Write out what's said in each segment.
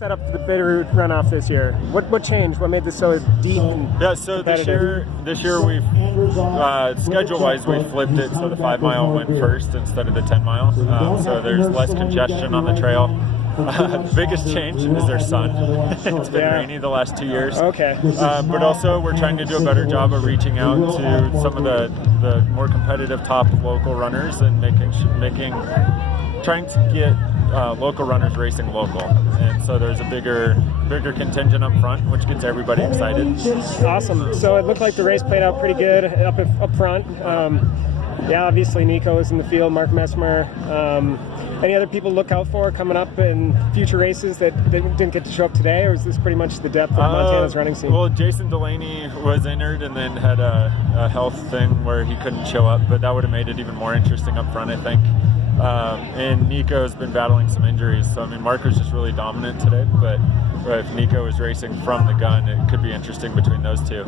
Set up the Bitterroot Runoff this year. What changed? What made this so deep and Yeah, so this year we've schedule-wise we flipped it so the 5 mile went first instead of the 10 mile. So there's less congestion on the trail. The biggest change is their sun. It's been rainy the last 2 years. Okay. But also we're trying to do a better job of reaching out to some of the more competitive top local runners and trying to get local runners racing local, and so there's a bigger contingent up front, which gets everybody excited. Awesome. So it looked like the race played out pretty good up front. Yeah, obviously Nico is in the field, Mark Mesmer. Any other people to look out for coming up in future races that didn't get to show up today, or is this pretty much the depth of Montana's running scene? Well, Jason Delaney was injured and then had a health thing where he couldn't show up, but that would have made it even more interesting up front, I think. And Nico's been battling some injuries, so I mean Mark was just really dominant today, but if Nico was racing from the gun, it could be interesting between those two.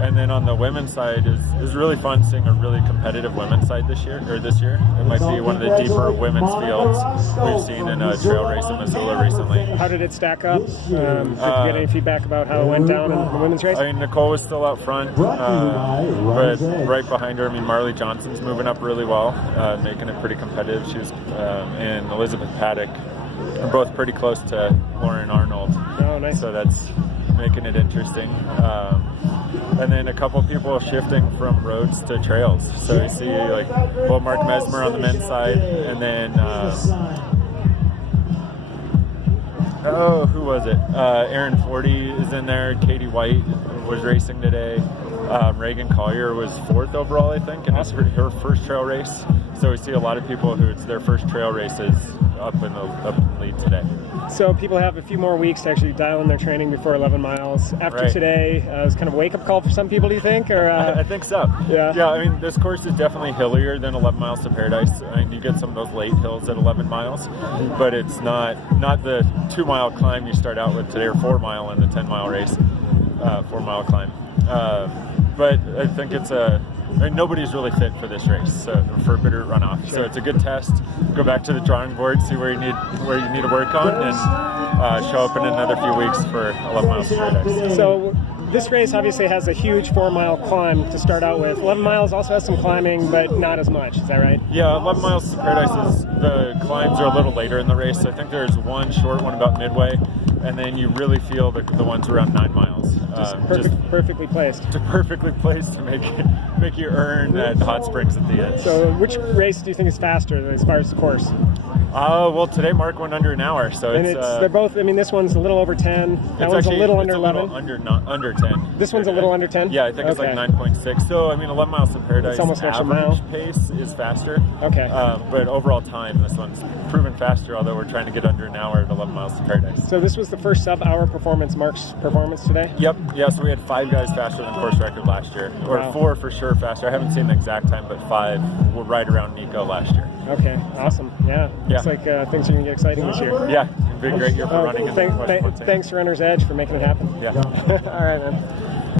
And then on the women's side, is really fun seeing a really competitive women's side this year. It might be one of the deeper women's fields we've seen in a trail race in Missoula recently. How did it stack up? Did you get any feedback about how it went down in the women's race? I mean, Nicole was still out front, but right behind her, I mean, Marley Johnson's moving up really well, making it pretty competitive. She was, and Elizabeth Paddock are both pretty close to Lauren Arnold. Oh, nice. So that's making it interesting. And then a couple people shifting from roads to trails. So you see Mark Mesmer on the men's side, and then who was it? Aaron Forty is in there. Katie White was racing today. Reagan Collier was 4th overall, I think, and it's her first trail race. So we see a lot of people who it's their first trail races up in the lead today. So people have a few more weeks to actually dial in their training before 11 miles. After today, it was kind of a wake-up call for some people, do you think? Or I think so. Yeah. Yeah, I mean, this course is definitely hillier than 11 Miles to Paradise. I mean, you get some of those late hills at 11 miles, but it's not the 2 mile climb you start out with today, or 4 mile in the 10 mile race, 4 mile climb. But I think nobody's really fit for this race, for Bitterroot Runoff. Sure. So it's a good test. Go back to the drawing board, see where you need to work on, and show up in another few weeks for 11 Miles to Paradise. So this race obviously has a huge 4 mile climb to start out with. 11 miles also has some climbing, but not as much. Is that right? Yeah, 11 Miles to Paradise the climbs are a little later in the race. I think there's one short one about midway, and then you really feel the ones around 9 miles. Perfectly placed. Perfectly placed to make you earn that hot springs at the end. So which race do you think is faster as far as the course? Well, today Mark went under an hour, so they're both. I mean, this one's a little over 10. That one's a little under 11. Under 10. This one's a little under 10. Yeah, I think it's like 9.6. So I mean, 11 Miles to Paradise. It's almost average mile. Pace is faster. Okay. But overall time, this one's proven faster. Although we're trying to get under an hour at 11 Miles to Paradise. So this was the first sub-hour performance. Mark's performance today. Yep. Yeah. So we had 5 guys faster than course record last year, or 4 for sure faster. I haven't seen the exact time, but 5 were right around Nico last year. Okay. Awesome. Yeah. Looks like things are going to get exciting this year. Yeah. It's been a great year for running. Thanks to Runner's Edge for making it happen. Yeah. All right, man.